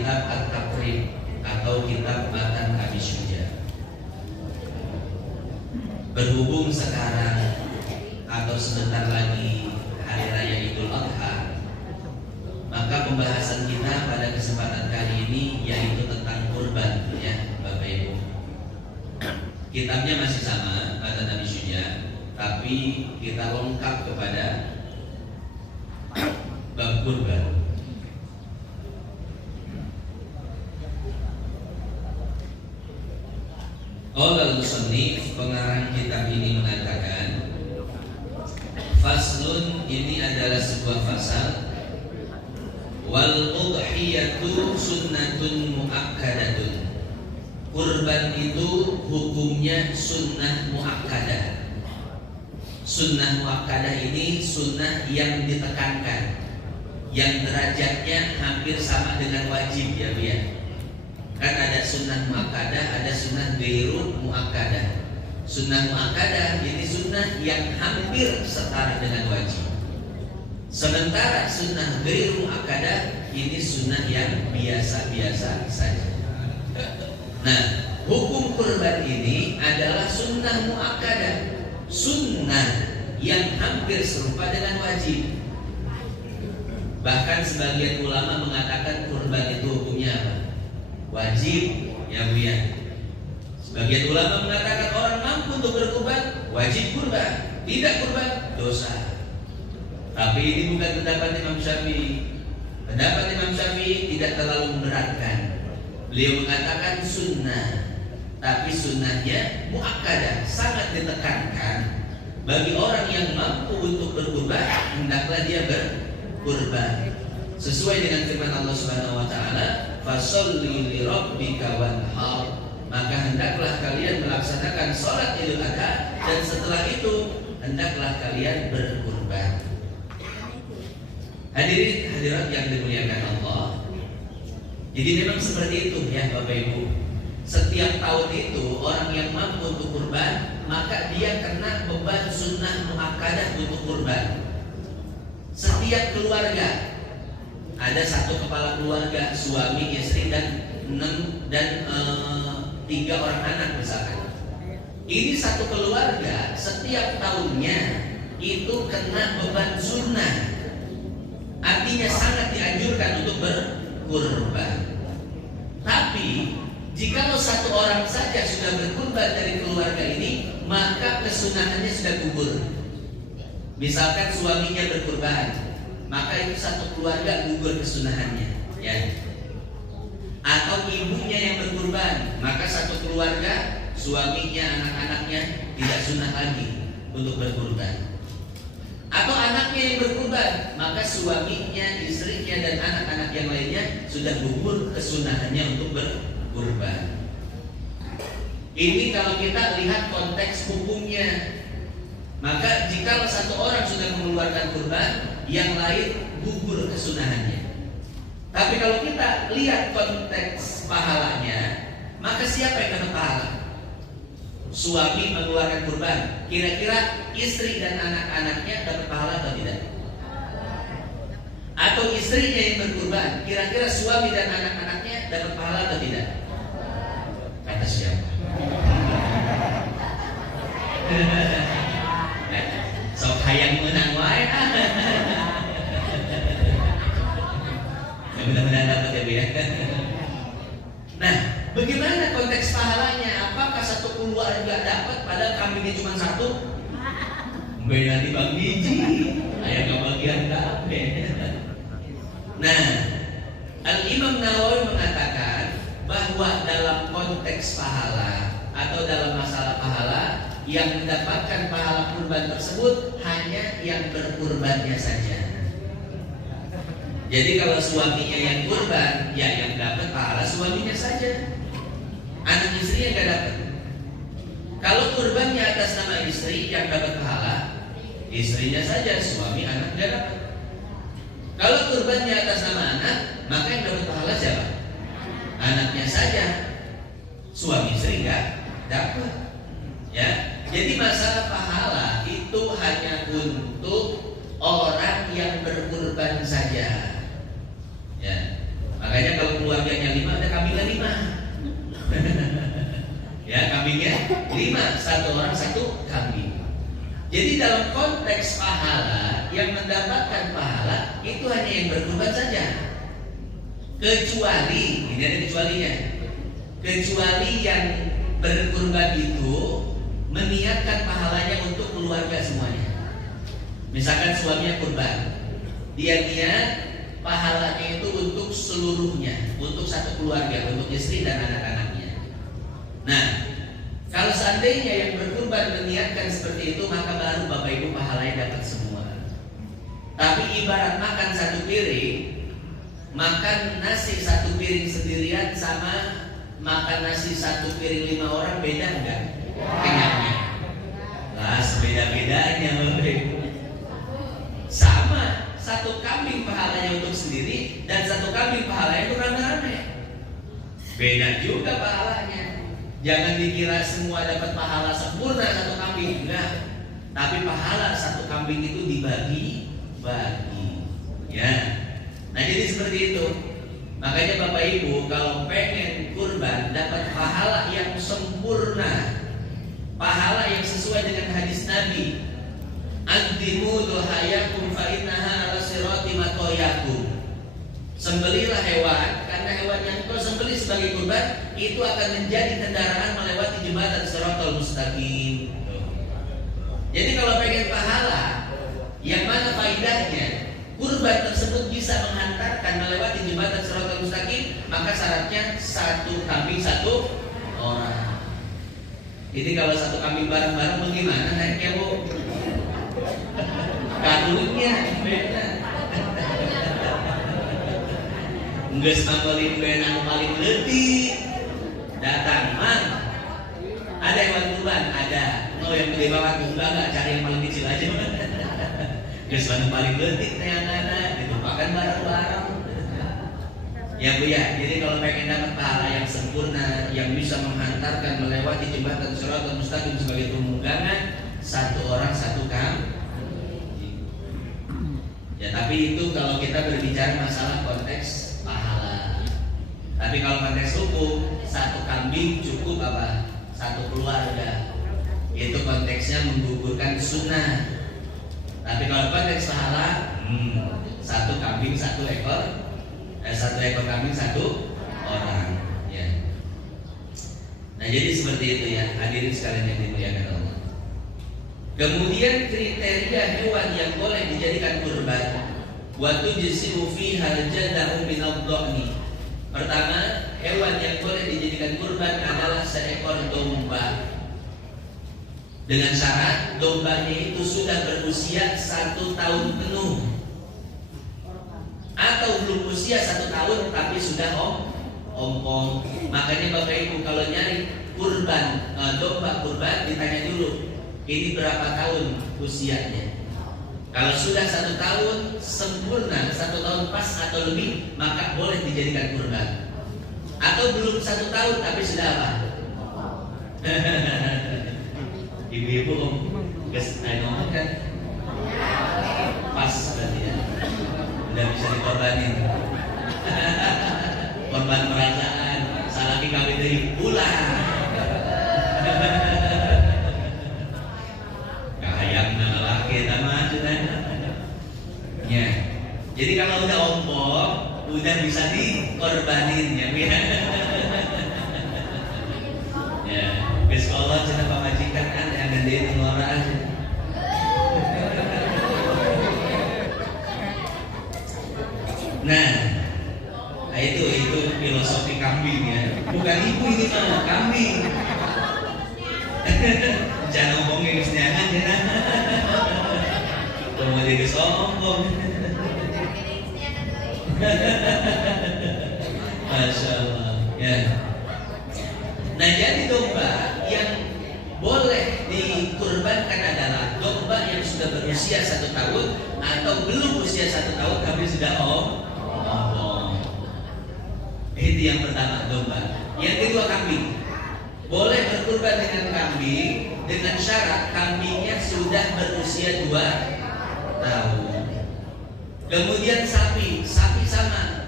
kitab At-Taqrib atau kitab Matan Abi Syuja. Berhubung sekarang atau sebentar lagi Hari Raya Idul Adha, maka pembahasan kita pada kesempatan kali ini yaitu tentang kurban, ya Bapak Ibu. Kitabnya masih sama, Matan Abi Syuja, tapi kita lengkap kepada bab kurban. Al-Musannif, pengarang kitab ini mengatakan, faslun, ini adalah sebuah fasal. Wal udhiyatu sunnatun muakkadatun. Kurban itu hukumnya sunnah muakkadah. Sunnah muakkadah ini sunnah yang ditekankan, yang derajatnya hampir sama dengan wajib, ya Bu ya. Kan ada sunnah muakkadah, ada sunnah ghairu muakkadah. Sunnah muakkadah ini sunnah yang hampir setara dengan wajib. Sementara sunnah ghairu muakkadah ini sunnah yang biasa-biasa saja. Nah, hukum kurban ini adalah sunnah muakkadah, sunnah yang hampir serupa dengan wajib. Bahkan sebagian ulama mengatakan kurban itu hukumnya apa? Wajib, ya Bu ya. Sebagian ulama mengatakan orang mampu untuk berkurban wajib kurban, tidak kurban dosa. Tapi ini bukan pendapat Imam Syafi'i. Pendapat Imam Syafi'i tidak terlalu memberatkan. Beliau mengatakan sunnah, tapi sunnahnya muakkadah, sangat ditekankan. Bagi orang yang mampu untuk berkurban, hendaklah dia berkurban. Sesuai dengan firman Allah Subhanahu wa taala, fasholli li rabbika wanhar, maka hendaklah kalian melaksanakan salat Idul Adha, dan setelah itu hendaklah kalian berkurban. Hadirin hadirat yang dimuliakan Allah, jadi memang seperti itu ya Bapak Ibu. Setiap tahun itu orang yang mampu untuk kurban, maka dia kena beban sunnah muakkadah untuk kurban. Setiap keluarga ada satu kepala keluarga, suami, istri, dan 3 orang anak misalkan. Ini satu keluarga setiap tahunnya itu kena beban sunnah. Artinya sangat dianjurkan untuk berkurban. Tapi jikalau satu orang saja sudah berkurban dari keluarga ini, maka kesunahannya sudah gugur. Misalkan suaminya berkurban, maka itu satu keluarga gugur kesunahannya, ya. Atau ibunya yang berkurban, maka satu keluarga, suaminya, anak-anaknya tidak sunah lagi untuk berkurban. Atau anaknya yang berkurban, maka suaminya, istrinya, dan anak-anak yang lainnya sudah gugur kesunahannya untuk berkurban. Ini kalau kita lihat konteks hukumnya. Maka jika satu orang sudah mengeluarkan kurban, yang lain gugur kesunahannya. Tapi kalau kita lihat konteks pahalanya, maka siapa yang dapat pahala? Suami mengeluarkan kurban, kira-kira istri dan anak-anaknya dapat pahala atau tidak? Atau istrinya yang berkurban, kira-kira suami dan anak-anaknya dapat pahala atau tidak? Kata siapa? Sok hayang menang wae. Mudah-mudahan dapat ya Bu ya. Nah, bagaimana konteks pahalanya? Apakah satu keluarga dapat padahal kambingnya cuma satu? Beda di bang biji, ayah kebagian kabeh. Nah, Al-Imam Nawawi mengatakan bahwa dalam konteks pahala atau dalam masalah pahala, yang mendapatkan pahala kurban tersebut hanya yang berkurbannya saja. Jadi kalau suaminya yang kurban, ya yang dapat pahala suaminya saja. Anak istrinya nggak dapat. Kalau kurbannya atas nama istri, yang dapat pahala istrinya saja, suami anak nggak dapat. Kalau kurbannya atas nama anak, maka yang dapat pahala siapa? Anaknya saja, suami istri nggak dapat. Ya, jadi masalah pahala itu hanya untuk orang yang berkurban saja. Ya, makanya kalau keluarga kambingnya 5. Ya, kambingnya 5, 1 orang 1 kambing. Jadi dalam konteks pahala, yang mendapatkan pahala itu hanya yang berkurban saja. Kecuali, ini ada kecualinya. Kecuali yang berkurban itu meniatkan pahalanya untuk keluarga semuanya. Misalkan suaminya kurban, dia niat pahalanya itu untuk seluruhnya, untuk satu keluarga, untuk istri dan anak-anaknya. Nah, kalau seandainya yang berkurban meniatkan seperti itu, maka baru Bapak Ibu pahalanya dapat semua. Tapi ibarat makan satu piring, makan nasi satu piring sendirian sama makan nasi satu piring 5 orang, beda enggak? Kenyangnya. Lah, sebeda-bedanya Bapak Ibu. Sama, satu kambing pahalanya untuk sendiri dan satu kambing pahalanya untuk rame-rame. Beda juga pahalanya. Jangan dikira semua dapat pahala sempurna satu kambing, enggak. Tapi pahala satu kambing itu dibagi-bagi. Ya. Nah, jadi seperti itu. Makanya Bapak Ibu kalau pengen kurban dapat pahala yang sempurna, pahala yang sesuai dengan hadis Nabi, "Addimu duhayakum fa innaha ala sirati matoyakum." Sembelilah hewan, karena hewan yang kau sembelih sebagai kurban itu akan menjadi kendaraan melewati jembatan Shiratal Mustaqim. Jadi kalau pengen pahala, yang mana faidahnya kurban tersebut bisa menghantarkan melewati jembatan Shiratal Mustaqim, maka syaratnya satu kambing 1 orang. Jadi kalau satu kambing bareng-bareng bagaimana naiknya Bu? Karunnya beda. Geus mangolin beunang paling leutik. Datang mah. Ada hewan kurban? Ada. Oh yang gede banget enggak cari yang paling kecil aja. Geus paling leutik neanganna ditumpakan bareng-bareng. Ya Bu ya, jadi kalau pengen dapat pahala yang sempurna yang bisa menghantarkan melewati jembatan Shiratal Mustaqim sebagai tunggangan, 1 orang 1 kambing. Ya tapi itu kalau kita berbicara masalah konteks pahala. Tapi kalau konteks hukum, 1 kambing cukup apa? 1 keluarga. Itu konteksnya menggugurkan sunnah. Tapi kalau konteks pahala, 1 kambing 1 ekor, 1 ekor kambing 1 orang. Ya. Nah jadi seperti itu ya, hadirin sekalian yang dimuliakan Allah. Kemudian kriteria hewan yang boleh dijadikan kurban, wa tujzi'u fiha al-jada'u min ad-dhani. Pertama, hewan yang boleh dijadikan kurban adalah seekor domba. Dengan syarat dombanya itu sudah berusia 1 tahun penuh, atau belum usia 1 tahun tapi sudah ompong. Makanya Bapak Ibu kalau nyari kurban domba kurban, ditanya dulu ini berapa tahun usianya. Kalau sudah 1 tahun sempurna, 1 tahun pas atau lebih, maka boleh dijadikan kurban. Atau belum 1 tahun tapi sudah apa? Ibu-ibu ngomong kan? Pas berarti ya. Udah bisa dikorbanin. Korban perasaan, salaki kami dari pulang. Kahayang laki sama kan? Ya. Jadi kalau udah ompong, udah bisa dikorbanin ya. Ya, besok Allah cina pamajikan kan yang gedein ngeluaran. Nah itu filosofi kambing ya. Bukan ibu ini mah kambing. Jangan ngomongin kesenangan ya. Kemudian disombong. Masya Allah ya. Nah jadi domba yang boleh dikurbankan adalah domba yang sudah berusia 1 tahun atau belum usia 1 tahun tapi sudah ompong. Itu yang pertama domba. Yang kedua kambing. Boleh berkurban dengan kambing dengan syarat kambingnya sudah berusia 2 tahun. Kemudian sapi sama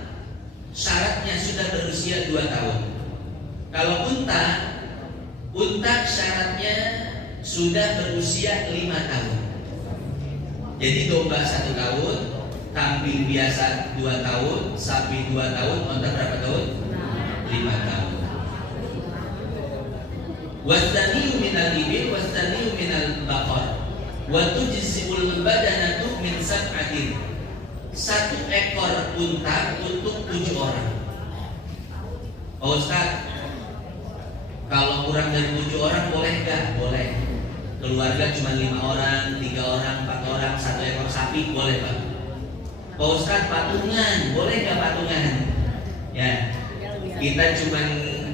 syaratnya sudah berusia 2 tahun. Kalau unta syaratnya sudah berusia 5 tahun. Jadi domba 1 tahun, kambing biasa 2 tahun, sapi 2 tahun, unta berapa tahun? 5 tahun. Wastaniyu minal ibil, wastaniyu minal baqar. Wa tujzi'ul badanatu min sab'atin. 1 ekor unta untuk 7 orang. Oh Ustaz, kalau kurang dari 7 orang boleh nggak? Boleh. Keluarga cuma 5 orang, 3 orang, 4 orang, 1 ekor sapi boleh Pak. Pak Ustaz, patungan, boleh nggak patungan? Ya, kita cuma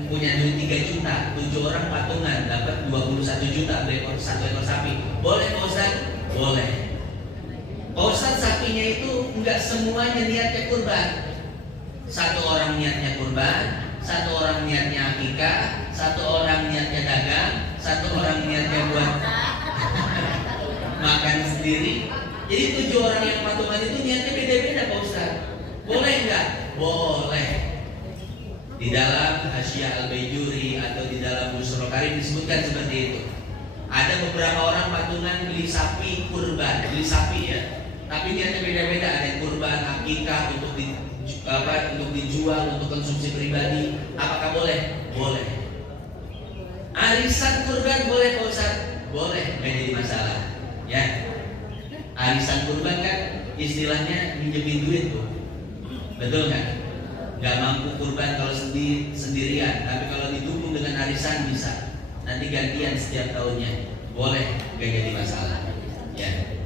punya duit 3 juta, 7 orang patungan dapat 21 juta beli 1 ekor sapi. Boleh Pak Ustaz? Boleh. Pak Ustaz, sapinya itu nggak semuanya niatnya kurban. 1 orang niatnya kurban, 1 orang niatnya akikah, 1 orang niatnya dagang, 1 orang niatnya buat makan sendiri. Jadi 7 orang yang patungan itu niatnya beda-beda Pak Ustaz. Boleh nggak? Boleh. Di dalam Hasyiah Al-Baijuri atau di dalam Busrul Karim disebutkan seperti itu. Ada beberapa orang patungan beli sapi kurban, beli sapi ya. Tapi niatnya beda-beda. Ada yang kurban akikah untuk dijual untuk konsumsi pribadi. Apakah boleh? Boleh. Arisan kurban boleh Pak Ustaz? Boleh, nggak jadi masalah. Ya. Arisan kurban kan istilahnya minjemin duit tuh. Betul nggak? Nggak mampu kurban kalau sendirian, tapi kalau didukung dengan arisan bisa. Nanti gantian setiap tahunnya. Boleh, nggak jadi masalah. Ya.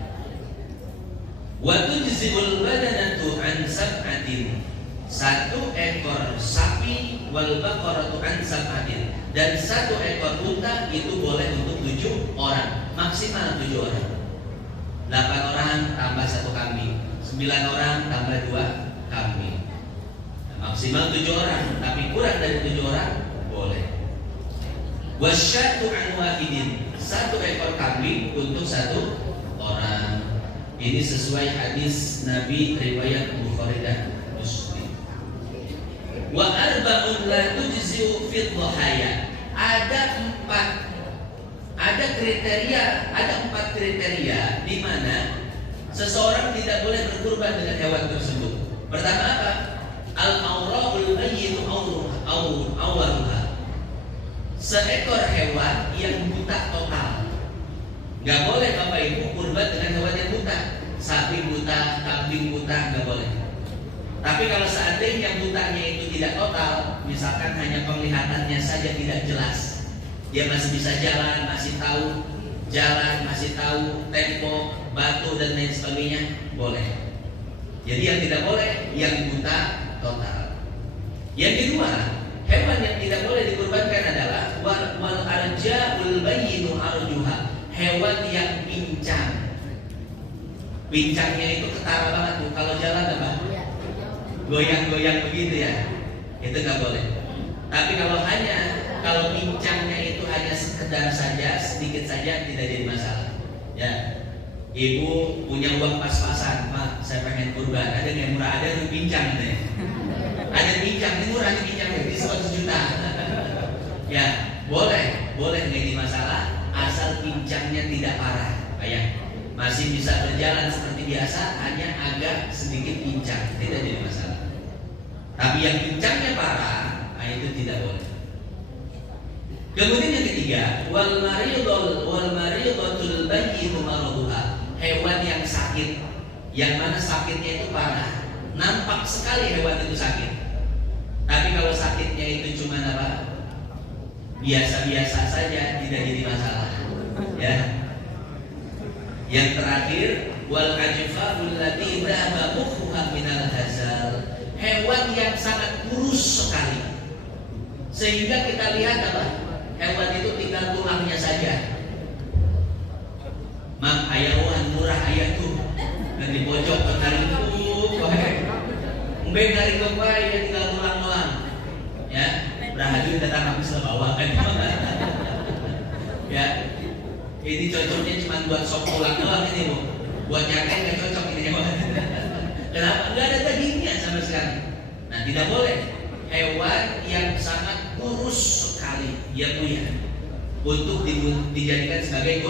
Wa tujzi'ul badanatu an sab'atin. 1 ekor sapi wal baqaratu an sab'atin. Dan 1 ekor unta itu boleh untuk 7 orang, maksimal 7 orang. 8 orang tambah 1 kambing, 9 orang tambah 2 kambing. Maksimal 7 orang, tapi kurang dari 7 orang boleh. Wasyatu an wahidin. 1 ekor kambing untuk 1 orang. Ini sesuai hadis Nabi riwayat Bukhari dan Muslim. Wa arba'un la tujzi'u fi dhahaya. Ada 4 kriteria di mana seseorang tidak boleh berkurban dengan hewan tersebut. Pertama apa? Al-awra'ul bayyin awruha. Seekor hewan yang buta total. Nggak boleh Bapak Ibu kurban dengan hewan yang buta. Sapi buta, kambing buta, nggak boleh. Tapi kalau seandainya yang butanya itu tidak total, misalkan hanya penglihatannya saja tidak jelas, dia masih bisa jalan, masih tahu jalan, masih tahu tempo, batu dan lain sebagainya, boleh. Jadi yang tidak boleh yang buta total. Yang kedua, hewan yang tidak boleh dikurbankan adalah wal arja'ul bayyinu arjuha. Hewan yang pincang. Pincangnya itu ketara banget tuh. Kalau jalan apa? Goyang-goyang begitu ya. Itu nggak boleh. Tapi kalau pincangnya itu hanya sekedar saja, sedikit saja, tidak jadi masalah. Ya. Ibu punya uang pas-pasan, Pak, saya pengen kurban. Ada yang murah, ada yang pincang deh. Ada pincang, ini murah nih pincang, ini 100 juta. Ya, boleh nggak jadi masalah, asal pincangnya tidak parah, kayak masih bisa berjalan seperti biasa, hanya agak sedikit pincang, tidak jadi masalah. Tapi yang pincangnya parah, itu tidak boleh. Kemudian yang ketiga, wal maridatul bayyinu maraduha. Hewan yang sakit, yang mana sakitnya itu parah, nampak sekali hewan itu sakit. Tapi kalau sakitnya itu cuma apa? Biasa-biasa saja, tidak jadi masalah. Ya. Yang terakhir, wal ajfa'ul lati dhahaba mukhuha minal hazal. Hewan yang sangat kurus sekali, sehingga kita lihat apa? Hewan itu tinggal tulangnya saja. Mang ayawan murah ayat tuh, dan di pojok kenaringku, mbeng dari kembai yang tinggal tulang-tulang. Ya, berhadir datang habis bawa kan. Ya, ini cocoknya cuma buat sop tulang doang ini Bu. Buat nyate nggak cocok ini ya. Kenapa? Nggak ada dagingnya sama sekali. Nah, tidak boleh hewan yang sangat kurus sekali ya Bu ya untuk dijadikan sebagai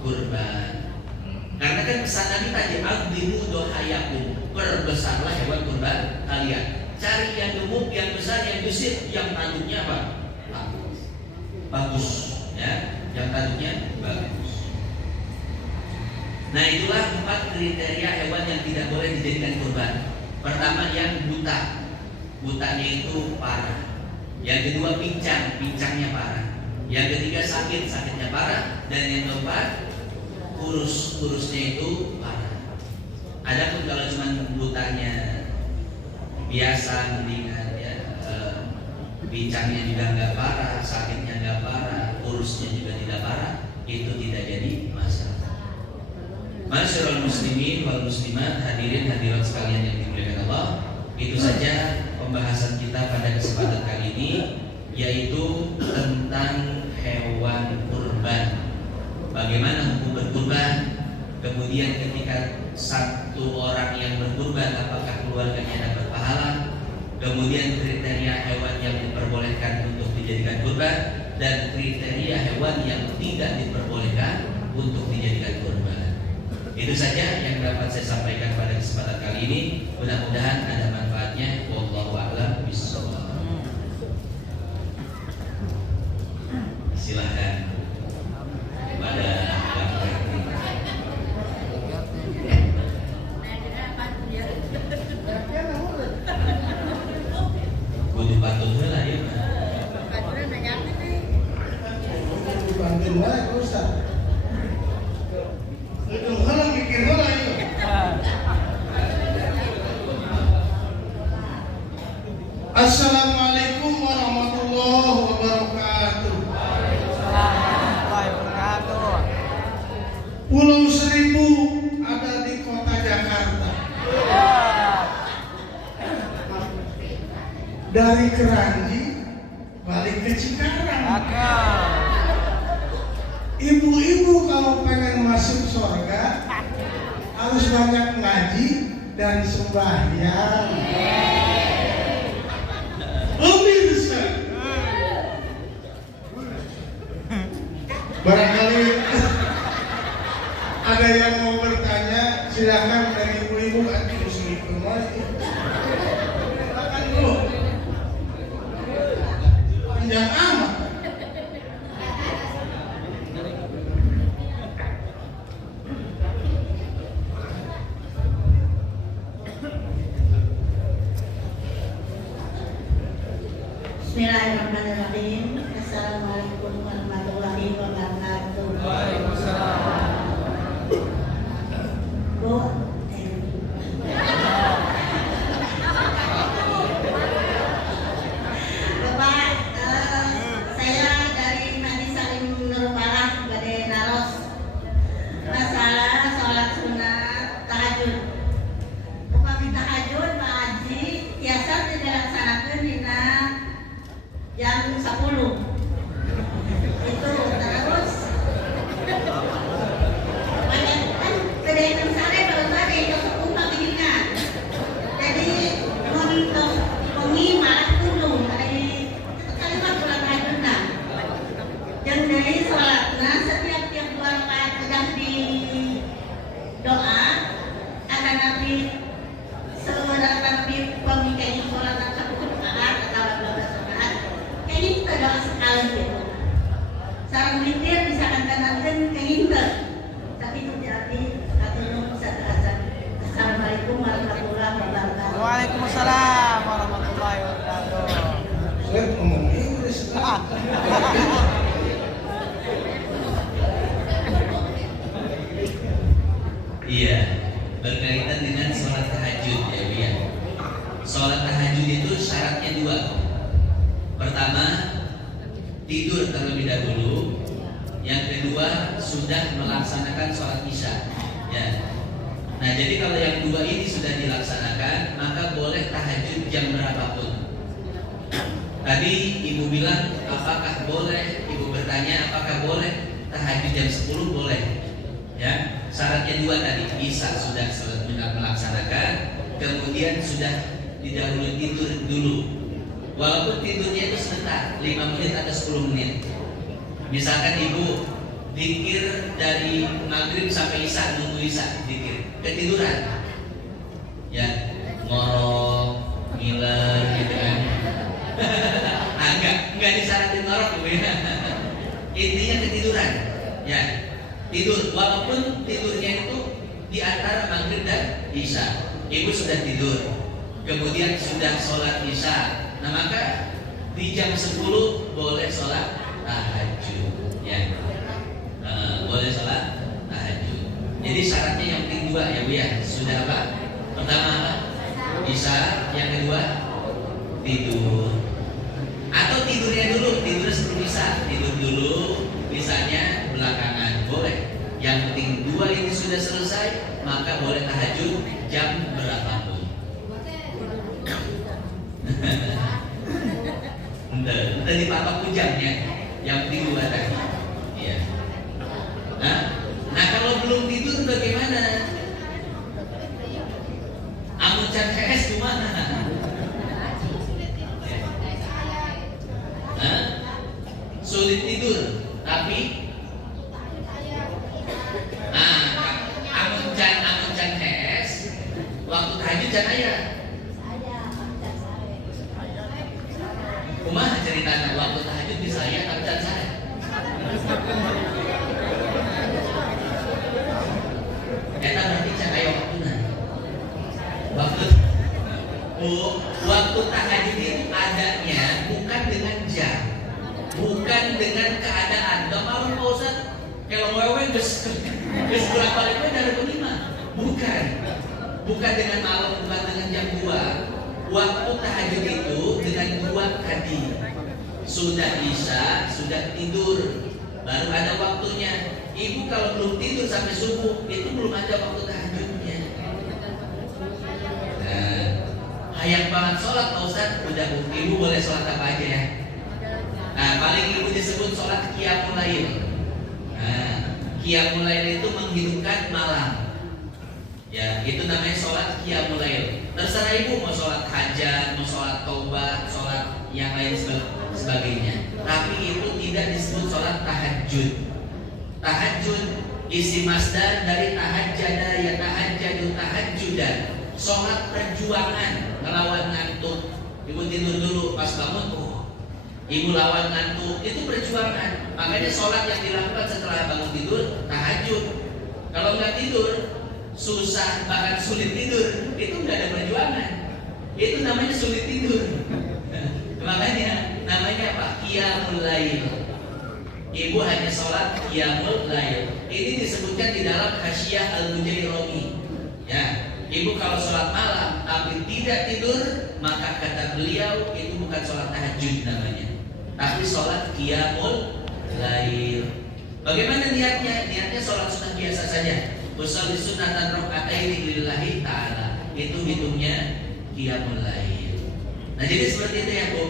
kurban. Karena kan pesan Nabi tadi, "Aqdimu dohayakum," perbesarlah hewan kurban kalian. Cari yang gemuk, yang besar, yang gesit, yang tanduknya apa? Bagus, ya, yang tanduknya bagus. Nah, itulah 4 kriteria hewan yang tidak boleh dijadikan kurban. Pertama, yang buta, butanya itu parah. Yang kedua, pincang, pincangnya parah. Yang ketiga, sakit, sakitnya parah. Dan yang keempat, kurus, kurusnya itu parah. Adapun kalau cuma butanya biasa, mendingan ya, bincangnya juga nggak parah, sakitnya nggak parah, kurusnya juga tidak parah, itu tidak jadi masalah. Masyarul muslimin wal muslimat, hadirin hadirat sekalian yang dimuliakan Allah, itu saja pembahasan kita pada kesempatan kali ini, yaitu tentang hewan kurban. Bagaimana hukum berkurban? Kemudian ketika satu orang yang berkurban, apakah keluarganya dapat pahala? Kemudian kriteria hewan yang diperbolehkan untuk dijadikan kurban dan kriteria hewan yang tidak diperbolehkan untuk dijadikan kurban. Itu saja yang dapat saya sampaikan pada kesempatan kali ini. Mudah-mudahan ada manfaatnya. Wallahu a'lam bishawab. Silahkan kepada kudu patuh lah ya. Bantuin lah Ustaz. Itu halang mikir lah itu. Assalamualaikum warahmatullahi wabarakatuh. Pulau Seribu ada di kota Jakarta. Dari Keranji balik ke Cikarang. Ibu-ibu kalau pengen masuk surga harus banyak ngaji dan sembahyang. Pemirsa, barangkali ada yang mau bertanya, silakan dari ibu-ibu. Assalamualaikum silakan dulu. Panjang amat. Bismillahirrahmanirrahim. Assalamualaikum warahmatullahi wabarakatuh. Waalaikumsalam. Bu, Bapak, saya dari Nabi Salim Nurbalah Bade Naros. Masalah sholat sunat tahajud. Upami tahajud Pak Haji biasa dilaksanakan dina jam 10 itu terus banyak kan kedaian sare baru tadi itu sepupa begini. Jadi untuk pengimat kudu dari kalimat bulan hajuna dan dari sholatnya setiap 2 rakaat sudah di doa akan Nabi seorang Nabi pemikiran sholat 10 rakaat atau 12 rakaat. Ini kita doa sekali gitu. Sarang mikir bisa kangen-kangen kehinter. Tapi itu jadi atur satu azan. Assalamualaikum warahmatullahi wabarakatuh. Waalaikumsalam warahmatullahi wabarakatuh. Saya ngomong Inggris. Iya, berkaitan dengan sholat tahajud ya Bu ya. Sholat tahajud itu syaratnya 2. Pertama, tidur terlebih dahulu. Yang kedua, sudah melaksanakan sholat isya. Ya. Nah, jadi kalau yang 2 ini sudah dilaksanakan, maka boleh tahajud jam berapapun. Tadi ibu bilang, apakah boleh? Ibu bertanya, apakah boleh tahajud jam 10? Boleh. Ya, syaratnya 2 tadi, bisa sudah melaksanakan, kemudian sudah didahului tidur dulu. Walaupun tidurnya itu sebentar, 5 menit atau 10 menit. Misalkan ibu dikir dari maghrib sampai isya, nunggu isya dikir, ketiduran, ya ngorok, ngiler gitu kan. Enggak disaranin ngorok bu ya. Intinya ketiduran, ya tidur. Walaupun tidurnya itu di antara maghrib dan isya, ibu sudah tidur, kemudian sudah sholat isya. Nah maka di jam 10 boleh sholat tahajud, ya. Boleh sholat tahajud. Jadi syaratnya yang penting 2 ya bu ya. Sudah apa? Pertama apa? Isya. Yang kedua tidur. Atau tidurnya dulu, tidur sebelum isya, tidur dulu, misalnya belakangan boleh. Yang penting 2 ini sudah selesai, maka boleh tahajud jam berapapun. Entah dipatok jamnya, yang penting 2 tadi. Iya. Nah kalau belum tidur bagaimana? Amun can HS gimana? Sulit tidur, tapi amun can HS, waktu tahajud can aya. Kumaha ceritanya waktu tahajud bisa aya tapi can saya. Eta berarti can aya waktuna. Waktu tahajud itu adanya bukan dengan jam, bukan dengan keadaan. Gak malu Pak Ustaz, kalau wewe geus berapa lima dari kelima. Bukan dengan malam, bukan dengan jam 2. Waktu tahajud itu dengan 2 tadi. Sudah isya, sudah tidur, baru ada waktunya. Ibu kalau belum tidur sampai subuh, itu belum ada waktu tahajudnya. Hayang banget sholat Pak Ustaz, udah ibu boleh sholat apa aja ya. Nah paling ibu disebut sholat qiyamul lail. Qiyamul lail itu menghidupkan malam. Ya itu namanya sholat qiyamul lail. Terserah ibu mau sholat hajat, mau sholat taubat, sholat yang lain sebagainya. Tapi itu tidak disebut sholat tahajud. Tahajud isi masdar dari tahajjada ya tahajjadu tahajjudan. Sholat perjuangan, ngelawan ngantuk. Ibu tidur dulu, pas bangun ibu lawan ngantuk, itu perjuangan. Makanya sholat yang dilakukan setelah bangun tidur tahajud. Kalau nggak tidur, susah bahkan sulit tidur, itu nggak ada perjuangan. Itu namanya sulit tidur. Makanya namanya apa? Qiyamul lail. Ibu hanya sholat qiyamul lail. Ini disebutkan di dalam Hasyiah Al-Mujairromi. Ya. Ibu kalau sholat malam tapi tidak tidur, maka kata beliau itu bukan sholat tahajud namanya, tapi sholat qiyamul lail. Bagaimana niatnya? Niatnya sholat sunnah biasa saja. Usolli sunnatan raka'ataini lillahi ta'ala. Itu hitungnya qiyamul lail. Nah jadi seperti itu ya Bu.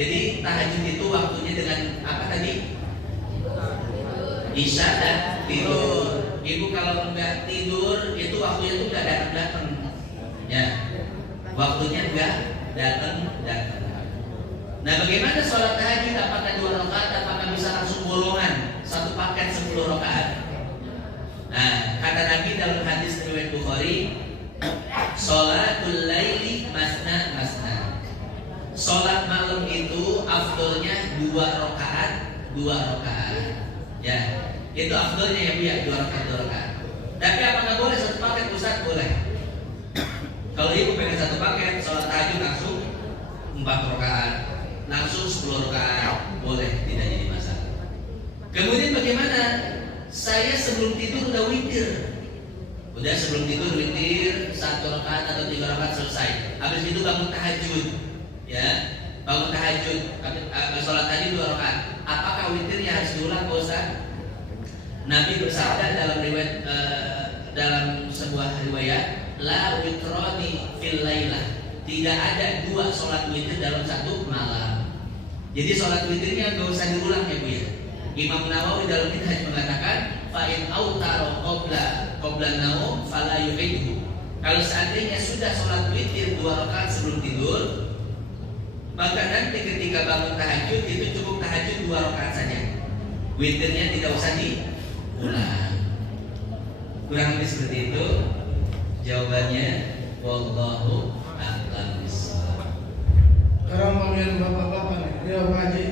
Jadi tahajud itu waktunya dengan apa tadi? Isya dan tidur. Ibu kalau nggak tidur itu waktunya itu nggak datang, ya waktunya nggak datang. Nah bagaimana sholat tahajud? Apakah 2 rakaat? Apakah bisa langsung bolongan 1 paket 10 rakaat? Nah kata Nabi dalam hadis riwayat Bukhari, sholatul laili masna masna. Sholat malam itu afdolnya 2 rakaat. Ya itu afdolnya ya Bu ya, 2 rakaat. Tapi apakah boleh 1 paket Ustaz? Boleh. Kalau ibu pengen 1 paket sholat tahajud langsung 4 rakaat, langsung 10 rakaat, boleh, tidak jadi masalah. Kemudian bagaimana? Saya sebelum tidur udah witir. Sebelum tidur witir 1 rakaat atau 3 rakaat selesai. Habis itu bangun tahajud. Ya, bangun tahajud, sholat tadi 2 rakaat. Apakah witirnya harus diulang Pak Ustaz? Nabi bersabda dalam riwayat dalam sebuah riwayat, la witrani fil lailah. Tidak ada 2 sholat witir dalam 1 malam. Jadi sholat witirnya nggak usah diulang ya Bu ya. Imam Nawawi dalam Minhaj mengatakan, fa in autaro qabla naum fala yu'idhu. Kalau seandainya sudah sholat witir 2 rakaat sebelum tidur, maka nanti ketika bangun tahajud itu cukup tahajud 2 rakaat saja. Witirnya tidak usah diulang. Kurang lebih seperti itu. Jawabannya wallahu a'lam bishawab. Sekarang pemilihan bapak-bapak nih, ya Pak Haji.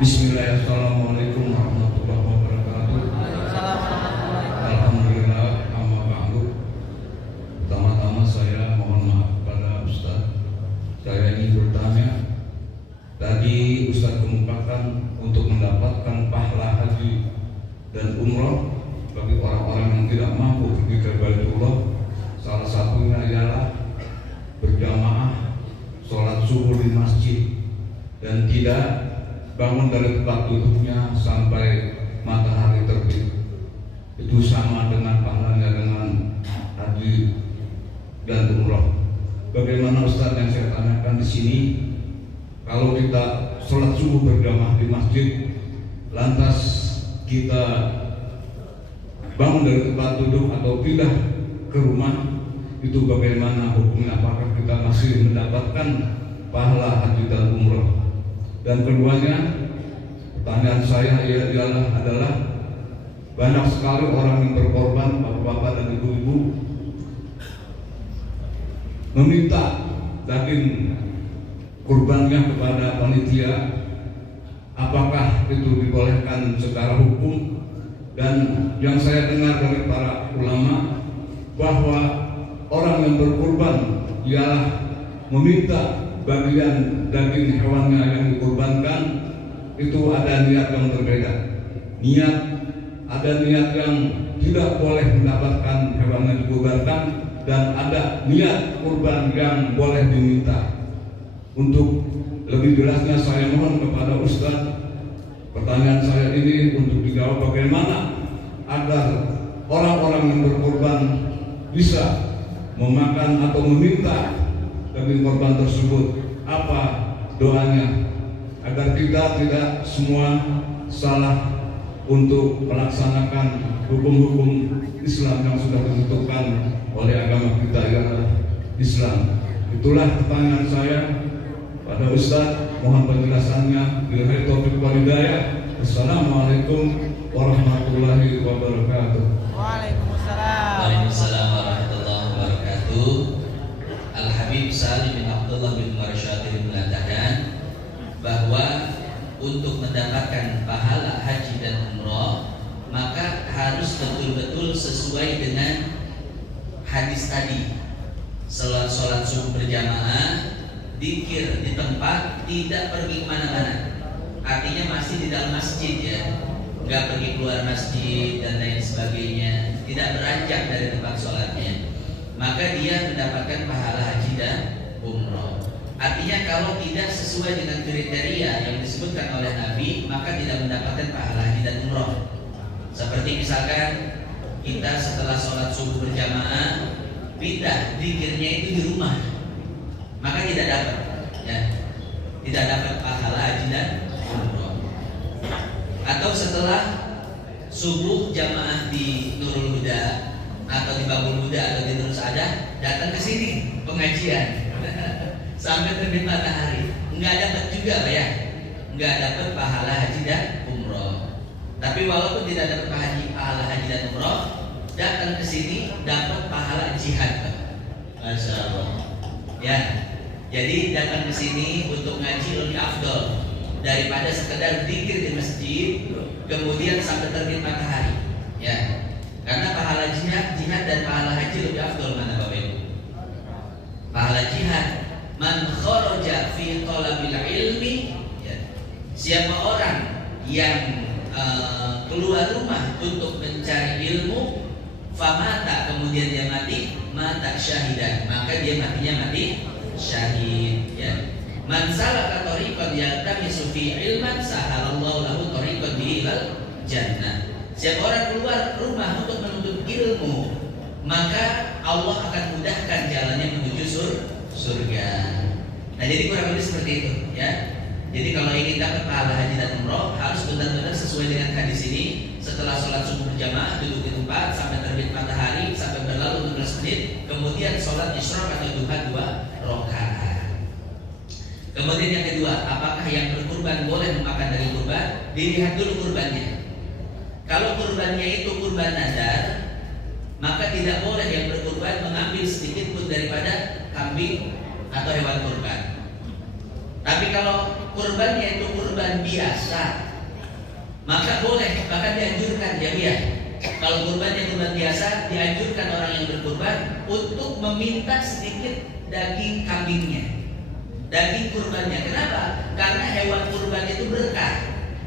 Bismillahirrahmanirrahim. Assalamualaikum warahmatullahi wabarakatuh. Alhamdulillah, amma ba'du. Pertama-tama saya mohon maaf kepada Ustaz. Saya ingin bertanya. Tadi Ustaz kemukakan untuk mendapatkan pahala haji dan umroh bagi orang-orang yang tidak mampu pergi ke Baitullah, salah satunya ialah berjamaah sholat subuh di masjid dan tidak bangun dari tempat duduknya sampai matahari terbit. Itu sama dengan pahalanya dengan haji dan umroh. Bagaimana Ustaz yang saya tanyakan di sini, kalau kita sholat subuh berjamaah di masjid, lantas kita bangun dari tempat duduk atau pindah ke rumah, itu bagaimana hukumnya? Apakah kita masih mendapatkan pahala haji dan umroh? Dan keduanya, pertanyaan saya adalah banyak sekali orang yang berkorban, bapak-bapak dan ibu-ibu, meminta daging kurbannya kepada panitia. Apakah itu dibolehkan secara hukum? Dan yang saya dengar dari para ulama bahwa orang yang berkurban ialah meminta bagian daging hewannya yang dikurbankan itu ada niat yang berbeda. Ada niat yang tidak boleh mendapatkan hewan yang dikurbankan, dan ada niat kurban yang boleh diminta. Untuk lebih jelasnya saya mohon kepada Ustaz, pertanyaan saya ini untuk dijawab bagaimana agar orang-orang yang berkorban bisa memakan atau meminta daging korban tersebut. Apa doanya agar kita tidak semua salah untuk melaksanakan hukum-hukum Islam yang sudah ditentukan oleh agama kita adalah Islam. Itulah pertanyaan saya pada Ustaz, mohon penjelasannya. Billahi taufiq wal hidayah. Assalamualaikum warahmatullahi wabarakatuh. Waalaikumsalam. Waalaikumsalam warahmatullahi wabarakatuh. Al-Habib Salim bin Abdullah bin Marsyadir mengatakan bahwa untuk mendapatkan pahala haji dan umroh maka harus betul-betul sesuai dengan hadis tadi. Sholat subuh berjamaah, dzikir di tempat, tidak pergi kemana-mana. Artinya masih di dalam masjid ya, nggak pergi keluar masjid dan lain sebagainya, tidak beranjak dari tempat sholatnya, maka dia mendapatkan pahala haji dan umroh. Artinya kalau tidak sesuai dengan kriteria yang disebutkan oleh Nabi, maka tidak mendapatkan pahala haji dan umroh. Seperti misalkan kita setelah sholat subuh berjamaah pindah dzikirnya itu di rumah, maka tidak dapat ya, tidak dapat pahala haji dan umroh. Atau setelah subuh jamaah di Nurul Huda atau di Babul Huda atau di Nurul Sa'adah, datang ke sini pengajian sampai terbit matahari, nggak dapat juga ya, nggak dapat pahala haji dan umroh. Tapi walaupun tidak dapat pahala haji dan umroh, datang ke sini dapat pahala jihad, Masya Allah. Ya, jadi datang ke sini untuk ngaji lebih afdol daripada sekedar dzikir di masjid kemudian sampai terbit matahari. Ya, karena pahala jihad dan pahala haji lebih afdol mana Bapak Ibu? Pahala jihad, man kharaja fi talabil ilmi, ya. Siapa orang yang keluar rumah untuk mencari ilmu, famata, kemudian dia mati, mata syahidan, maka dia matinya mati syahid ya. Man salaka tariqan yaltamisu fi ilman sahalallahu lahu tariqan ilal jannah. Siapa orang keluar rumah untuk menuntut ilmu berilmu, maka Allah akan mudahkan jalannya menuju surga. Nah, jadi kurang lebih seperti itu, ya. Jadi kalau ingin dapat pahala haji dan umroh harus benar-benar sesuai dengan hadis ini. Setelah sholat subuh berjamaah duduk di tempat sampai terbit matahari sampai berlalu 15 menit, kemudian sholat isyraq atau duha 2 rakaat. Kemudian yang kedua, apakah yang berkurban boleh memakan dari kurban? Dilihat dulu kurbannya. Kalau kurbannya itu kurban nadar, maka tidak boleh yang berkurban mengambil sedikit pun daripada kambing atau hewan kurban. Tapi kalau kurbannya itu kurban biasa, maka boleh, bahkan dianjurkan ya. Kalau kurbannya kurban biasa, dianjurkan orang yang berkurban untuk meminta sedikit daging kambingnya, daging kurbannya. Kenapa? Karena hewan kurban itu berkah.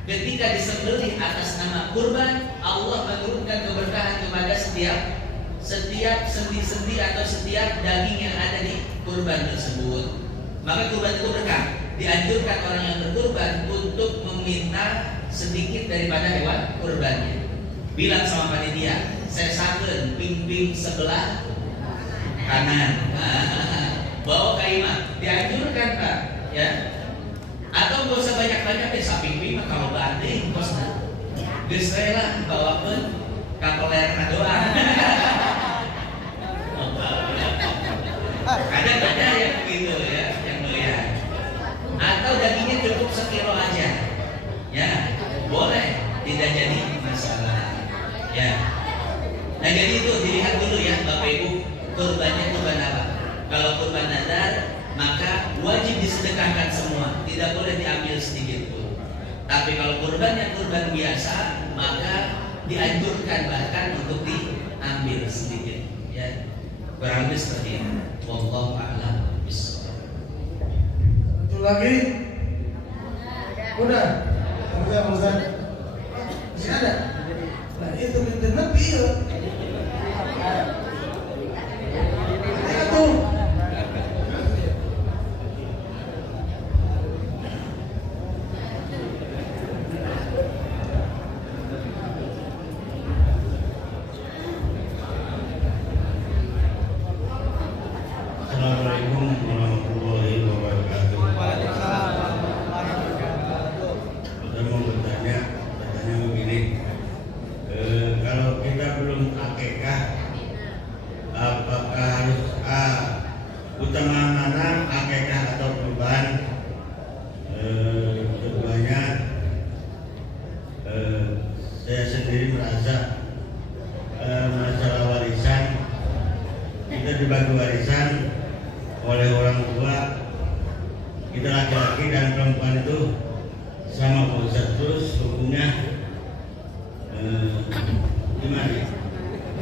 Ketika disembelih atas nama kurban, Allah menurunkan keberkahan kepada setiap sendi-sendi atau setiap daging yang ada di kurban tersebut. Maka kurban itu berkah. Dianjurkan orang yang berkurban untuk meminta sedikit daripada hewan kurbannya. Bilang sama panitia, saya saken ping sebelah kanan. Bawa kaimah, dianjurkan Pak, ya. Atau nggak usah banyak-banyak deh, sapi mah kalau banding bosna. Geus lah bawakeun kapolerna doang. Ada yang begitu ya, yang melihat. Atau dagingnya cukup sekilo aja, ya boleh, tidak jadi masalah, ya. Nah jadi itu dilihat dulu ya Bapak Ibu, kurbannya kurban apa? Kalau kurban nadar, maka wajib disedekahkan semua, tidak boleh diambil sedikit pun. Tapi kalau kurbannya kurban biasa, maka dianjurkan bahkan untuk diambil sedikit, ya. Kurang lebih seperti itu. Wallahu a'lam bishawab. Satu lagi? Udah? Udah. Masih ada? Nah itu kita nepi ya. Ayo tuh. Assalamualaikum warahmatullahi wabarakatuh. Saya mau bertanya begini, kalau kita belum akikah, apakah harus utama mana akikah atau kurban? Keduanya, saya sendiri merasa masalah warisan, kita dibagi warisan oleh orang tua, kita laki-laki dan perempuan itu sama Pak Ustaz, terus hukumnya gimana?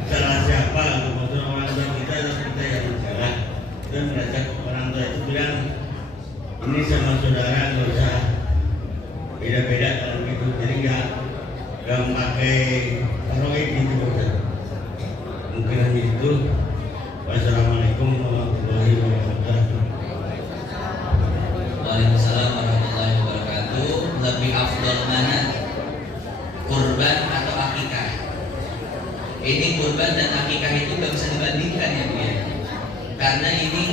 Salah siapa? Untuk orang tua kita atau kita yang salah? Kita merasa orang tua itu bilang ini sama saudara nggak usah beda-beda kalau gitu, jadi nggak pakai taroid gitu Pak Ustaz. Mungkin hanya itu. Wassalamualaikum warahmatullahi wabarakatuh. Waalaikumsalam warahmatullahi wabarakatuh. Lebih afdal mana? Kurban atau akikah? Ini kurban dan akikah itu gak bisa dibandingkan ya Bu ya. Karena ini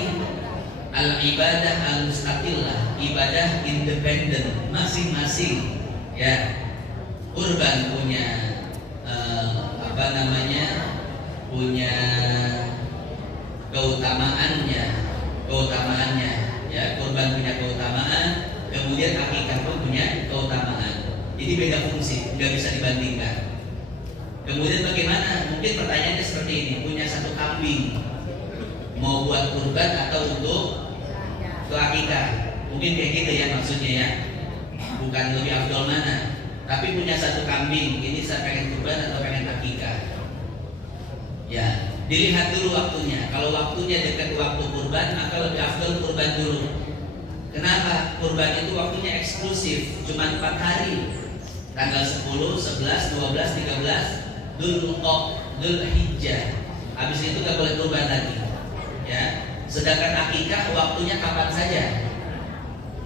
al-ibadah al-mustaqillah, ibadah independen masing-masing ya. Kurban punya punya keutamaannya ya. Kurban punya keutamaan, kemudian akikah pun punya keutamaan. Jadi beda fungsi, nggak bisa dibandingkan. Kemudian bagaimana? Mungkin pertanyaannya seperti ini, punya satu kambing, mau buat kurban atau untuk akikah? Mungkin kayak gitu ya maksudnya ya. Bukan lebih afdol mana, tapi punya satu kambing, ini saya pengen kurban atau pengen akikah? Ya, dilihat dulu waktunya. Kalau waktunya dekat waktu kurban, maka lebih afdol kurban dulu. Kenapa? Kurban itu waktunya eksklusif, cuma 4 hari. Tanggal 10, 11, 12, 13 Dzulhijjah. Habis itu gak boleh kurban lagi. Ya. Sedangkan akikah waktunya kapan saja.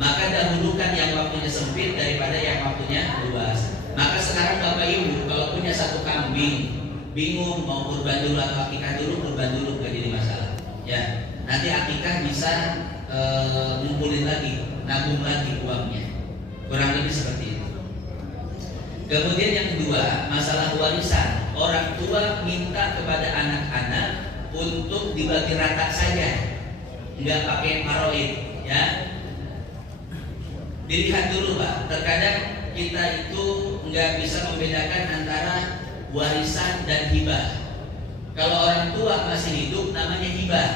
Maka dahulukan yang waktunya sempit daripada yang waktunya luas. Maka sekarang Bapak Ibu kalau punya satu kambing, bingung mau kurban dulu atau akikah dulu, kurban dulu gak jadi masalah. Ya, nanti akikah bisa ngumpulin lagi, nabung lagi uangnya. Kurang lebih seperti itu. Kemudian yang kedua, masalah warisan. Orang tua minta kepada anak-anak untuk dibagi rata saja, nggak pakai paroid, ya. Dilihat dulu Pak, terkadang kita itu nggak bisa membedakan antara warisan dan hibah. Kalau orang tua masih hidup namanya hibah,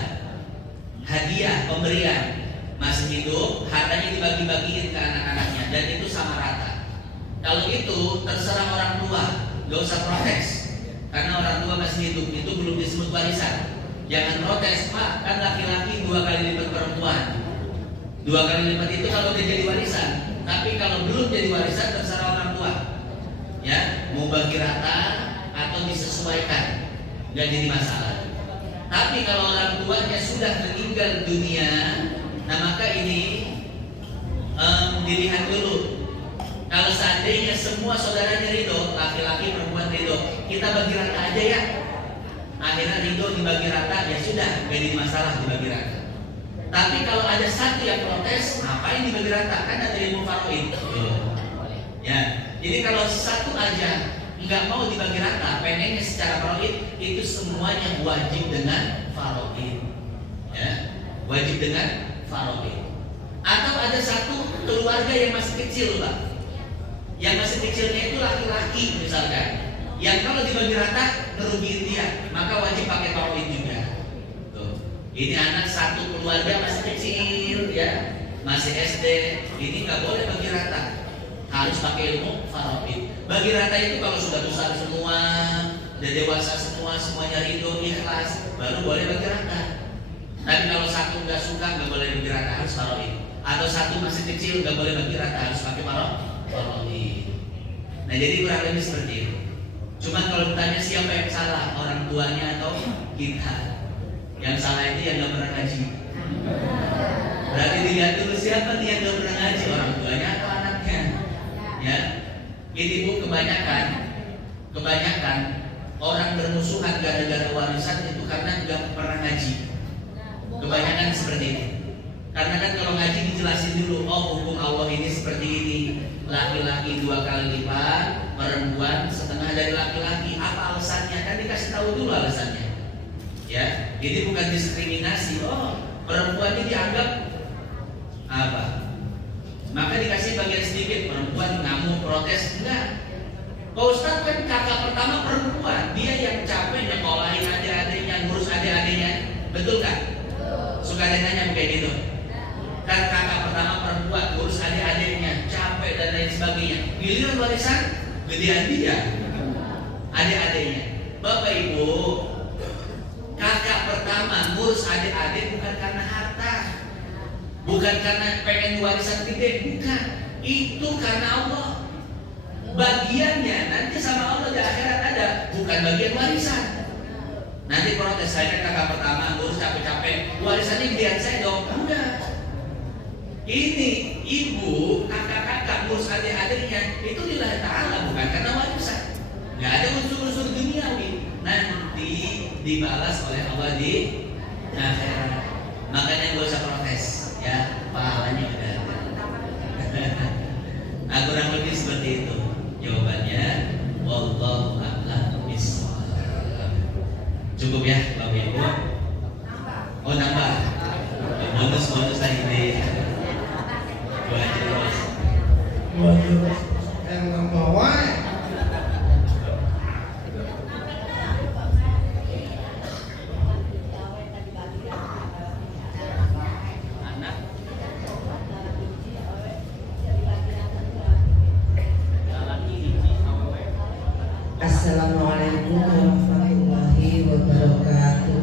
hadiah, pemberian. Masih hidup, hartanya dibagi-bagiin ke anak-anaknya dan itu sama rata. Kalau itu terserah orang tua, nggak usah protes, karena orang tua masih hidup, itu belum disebut warisan. Jangan protes, Pak, kan laki-laki 2 kali lipat perempuan. 2 kali lipat itu kalau udah jadi warisan. Tapi kalau belum jadi warisan terserah orang tua. Ya, mau bagi rata atau disesuaikan, nggak jadi masalah. Tapi kalau orang tuanya sudah meninggal dunia, nah maka ini dilihat dulu. Kalau seandainya semua saudaranya ridho, laki-laki perempuan ridho, kita bagi rata aja ya. Akhirnya ridho dibagi rata, ya sudah, gak jadi masalah dibagi rata. Tapi kalau ada satu yang protes, ngapain dibagi rata? Kan ada ilmu faraid. Ya, jadi kalau satu aja nggak mau dibagi rata, pengennya secara faraid, itu semuanya wajib dengan faraid. Ya, wajib dengan faraid. Atau ada satu keluarga yang masih kecil, Pak. Yang masih kecilnya itu laki-laki misalkan, yang kalau dibagi rata ngerugiin dia, maka wajib pakai faraid juga. Tuh. Ini anak satu keluarga masih kecil, ya, masih SD, ini nggak boleh bagi rata, harus pakai ilmu faraid. Bagi rata itu kalau sudah besar semua, udah dewasa semua, semuanya ridho, ikhlas, baru boleh bagi rata. Tapi kalau satu nggak suka, nggak boleh bagi rata, harus faraid. Atau satu masih kecil, nggak boleh bagi rata, harus pakai faraid. Nah jadi kurang lebih seperti itu. Cuma kalau ditanya siapa yang salah, orang tuanya atau kita? Yang salah itu yang nggak pernah ngaji. Berarti dilihat dulu siapa nih yang nggak pernah ngaji, orang tuanya atau anaknya? Ya, ini Bu, kebanyakan orang bermusuhan gara-gara warisan itu karena nggak pernah ngaji. Kebanyakan seperti itu. Karena kan kalau ngaji dijelasin dulu, oh hukum Allah ini seperti ini. Laki-laki 2 kali lipat, perempuan setengah dari laki-laki. Apa alasannya? Kan dikasih tahu dulu alasannya. Ya, ini bukan diskriminasi. Oh, perempuan ini dianggap apa? Maka dikasih bagian sedikit, perempuan ngamuk, protes. Enggak. Pak Ustadz kan kakak pertama perempuan, dia yang capek nyekolahin adik-adiknya, ngurus adik-adiknya. Betul kan? Suka ada nanya kayak gitu. Kan kakak pertama perempuan, ngurus adik-adiknya, capek dan lain sebagainya. Giliran warisan, gedean dia, adik-adiknya. Bapak Ibu, kakak pertama ngurus adik-adik bukan karena harta, bukan karena pengen warisan gede, bukan. Itu karena Allah. Bagiannya nanti sama Allah di akhirat ada, bukan bagian warisan. Nanti protes, saya kakak pertama ngurus capek-capek, warisannya gedean saya dong. Enggak. Ini ibu, kakak-kakak, ngurus adik-adiknya itu lillahi ta'ala, bukan karena warisan. Gak ada unsur-unsur duniawi. Nanti dibalas oleh Allah di akhirat. Makanya gak usah protes, ya, pahalanya udah ada. Nah, kurang lebih seperti itu jawabannya. Wallahu a'lam bishawab. Cukup ya Bapak Ibu? Oh nambah? Bonus tadi. Waduh, yang nambah wae. Assalamualaikum warahmatullahi wabarakatuh.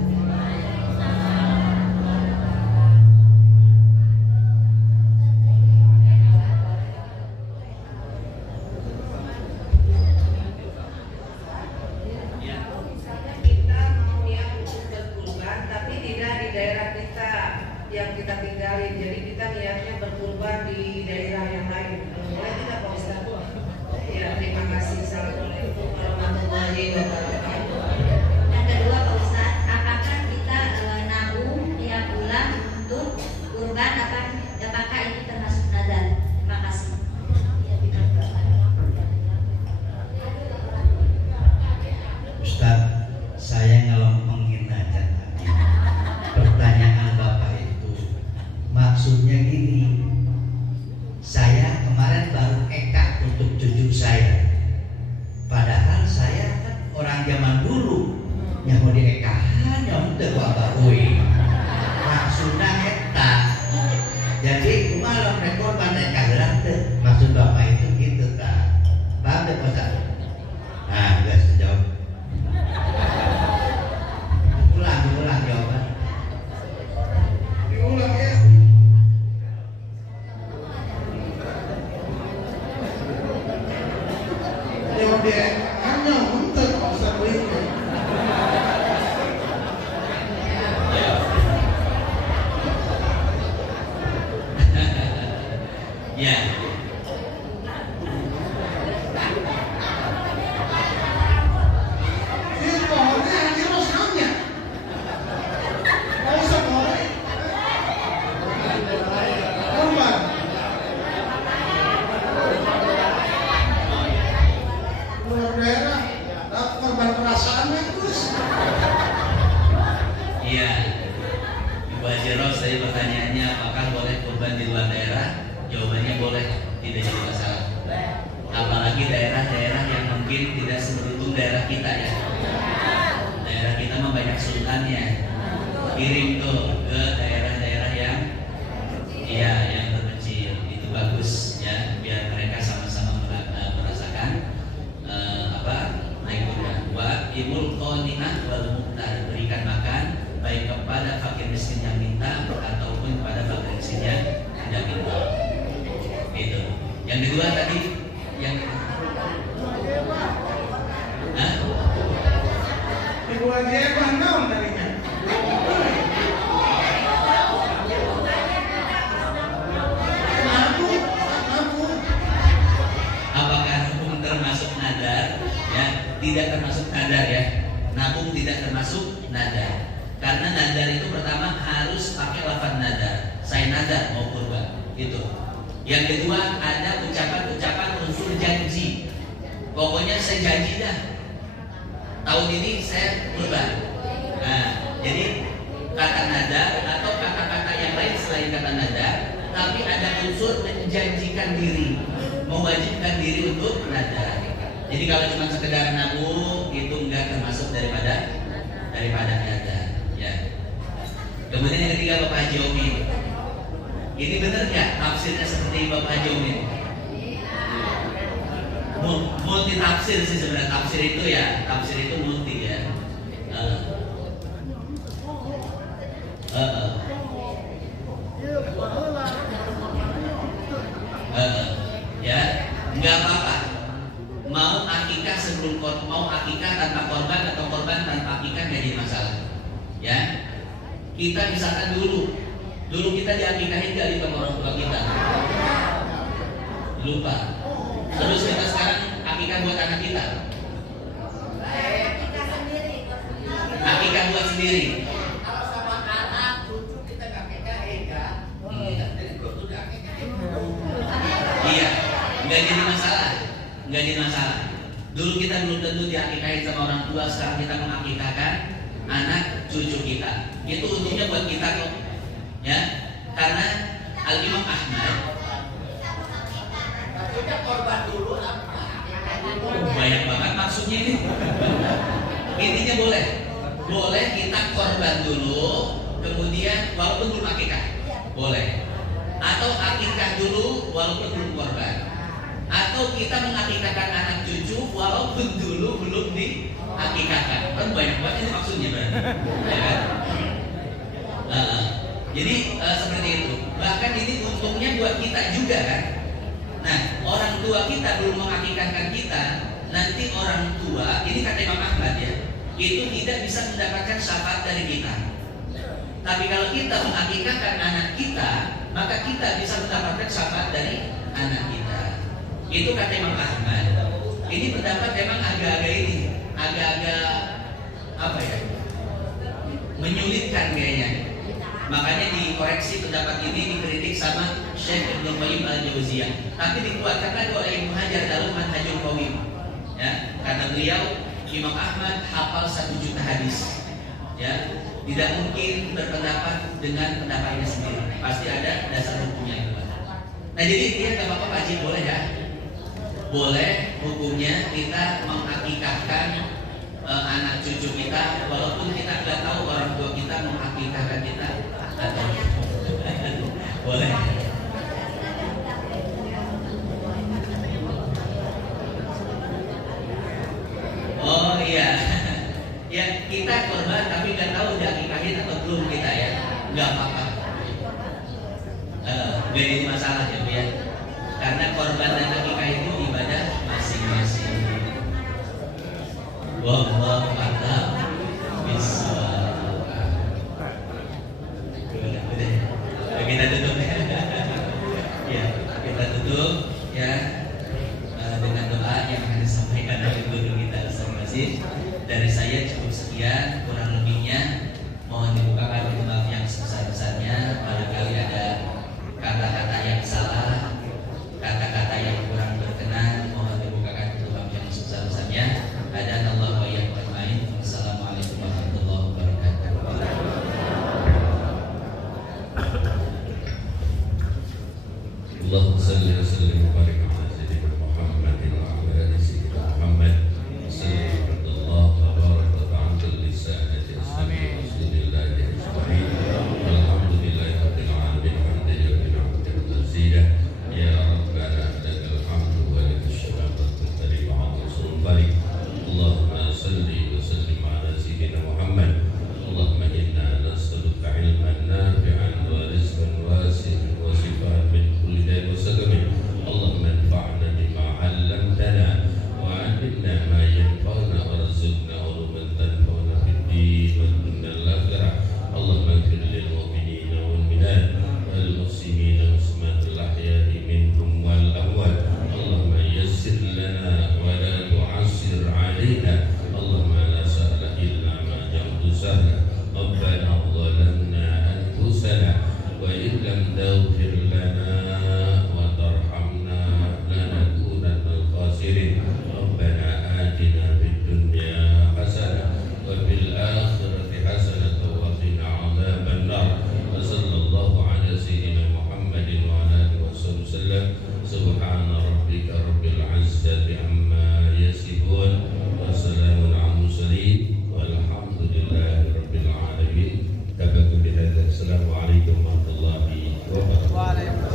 yang mau diekahan yang udah gua bahui maksudnya eta. Jadi malam korban eka gerak tuh maksud bapak itu gitu tak paham deh Pak? Nah gak sejauh ulang jawaban Diulang ya. Jawab dia hanya untuk pasar berikutnya. Ya. Ini pohonnya yang dirus namanya. Nggak usah pohonnya. Korban. Luar daerah, dapat korban perasaan terus. Iya. Ibu Haji Ros tadi pertanyaannya apakah boleh kurban di luar daerah? Jawabannya boleh, tidak jadi masalah. Apalagi daerah-daerah yang mungkin tidak seberuntung daerah kita ya. Daerah kita mah banyak sultannya. Kirim tuh ke daerah-daerah yang yang terpencil. Itu bagus ya, biar mereka sama-sama merasakan naik kurban. Wa imul qani'ah wal muqtar, berikan makan baik kepada fakir miskin yang minta ataupun kepada fakir miskin yang tidak minta. Itu. Yang kedua tadi yang Ibu Haji Eva naon tadinya? Nabung. apakah hukum termasuk nadar? Ya, tidak termasuk nadar ya. Nabung tidak termasuk nadar. Karena nadar itu pertama harus pakai lafaz nadar. Saya nadar mau kurban. Itu. Yang kedua ada ucapan-ucapan unsur janji. Pokoknya saya janji dah tahun ini saya kurban. Nah, jadi kata nadar atau kata-kata yang lain selain kata nadar, tapi ada unsur menjanjikan diri, mewajibkan diri untuk nadar. Jadi kalau cuma sekedar nabung itu enggak termasuk daripada nadar. Ya. Kemudian yang ketiga Bapak Haji Omi. Ini benar nggak tafsirnya seperti Bapak Haji Omi? Multi tafsir sih sebenarnya. Tafsir itu multi ya. Ya, nggak apa-apa. Mau akikah sebelum mau akikah tanpa korban atau korban tanpa akikah nggak jadi masalah. Ya, kita misalkan dulu kita diakikahin nggak di orang tua kita? Lupa. Terus kita sekarang akikah buat anak kita. Akikah buat sendiri. Kalau sama anak, cucu kita nggak akikahin kan? Kita sendiri belum sudah akikahin. Iya, nggak jadi masalah. Dulu kita belum tentu diakikahin sama orang tua, sekarang kita mengakikahkan anak cucu kita. Itu untungnya buat kita kok. Ya, karena Al-Imam Ahmad Maksudnya korban dulu apa? banyak banget maksudnya ini. Intinya boleh kita korban dulu, kemudian walaupun belum akikah, boleh. Atau akikah dulu walaupun belum korban. Atau kita mengakikahkan anak cucu walaupun dulu belum diakikahkan. Kan banyak banget ini maksudnya berarti. Ya kan? Jadi seperti itu. Bahkan ini untungnya buat kita juga kan. Nah, orang tua kita belum mengakikahkan kita, nanti orang tua, ini kata Imam Ahmad ya, itu tidak bisa mendapatkan syafaat dari kita. Tapi kalau kita mengakikahkan anak kita, maka kita bisa mendapatkan syafaat dari anak kita. Itu kata Imam Ahmad. Ini pendapat memang agak-agak apa ya? Menyulitkan kayaknya. Makanya dikoreksi pendapat ini, dikritik sama Syekh Ibnu Qayyim Al-Jauziyah. Tapi dikuatkan lagi oleh Ibnu Hajar dalam Manhajul Qawim. Ya, karena beliau Imam Ahmad hafal 1 juta hadis. Ya, tidak mungkin berpendapat dengan pendapatnya sendiri. Pasti ada dasar hukumnya. Nah, jadi dia nggak apa-apa Pak Haji, boleh ya? Boleh hukumnya kita mengakikahkan anak cucu kita kita korban tapi nggak tahu udah akikahin atau belum kita ya, nggak apa-apa. Gak jadi masalah ya Bu ya, karena korban dan akikah itu ibadah masing-masing. Wallahu a'lam bishawab. Kita tutup ya, kita tutup ya dengan doa yang akan disampaikan oleh guru kita masing-masing. Dari saya cukup sekian, kurang lebihnya mohon dibukakan pintu maaf yang sebesar-besarnya. Barangkali ada kata-kata yang salah, kata-kata yang kurang berkenan, mohon dibukakan pintu maaf yang sebesar-besarnya. Hadanallahu wa iyyakum ajmain. Wassalamualaikum warahmatullahi wabarakatuh. Allahumma salli wa sallim wa barik ala sayyidina Muhammad wa ala ali sayyidina Muhammad. Sallallahu wa baraka wa ta'ala li sa'ati ashabi Rasulillah ajma'in. Alhamdulillahi rabbil alamin. Ya Rabbana lakal hamdu wa lakal syukur karim wa rasul barik. Allahumma salli wa sallim ala sayyidina Muhammad. Allahumma inna nas'aluka ilman nafi'an wa rizqan wasi'an wa shifaan min kulli dain wa saqamin. Allahumma anfa'na bima 'allamtana wa 'allimna ma yanfa'una warzuqna uluman tanfa'una fid din wad dunya wal akhirah. Allahumma ighfir lil mu'minina wal mu'minat wal muslimina wal muslimat al ahya'i minhum wal amwat. Allahumma yassir lana wa la tu'assir 'alaina. Allahumma la sahla illa ma ja'altahu sahla. Rabbana zalamna anfusana wa in lam taghfir lana wa tarhamna lanakunanna minal khasirin. Rabbana atina fid dunya hasanah wa fil akhirati hasanah wa qina 'adzaban nar. Wa sallallahu ala sayyidina Muhammadin wa ala alihi wasallam. Subhana rabbika rabbil 'izzati amma yasifun wa salamun 'alal mursalin walhamdulillahi rabbil alamin. Assalamualaikum warahmatullahi wabarakatuh. Waalaikumsalam.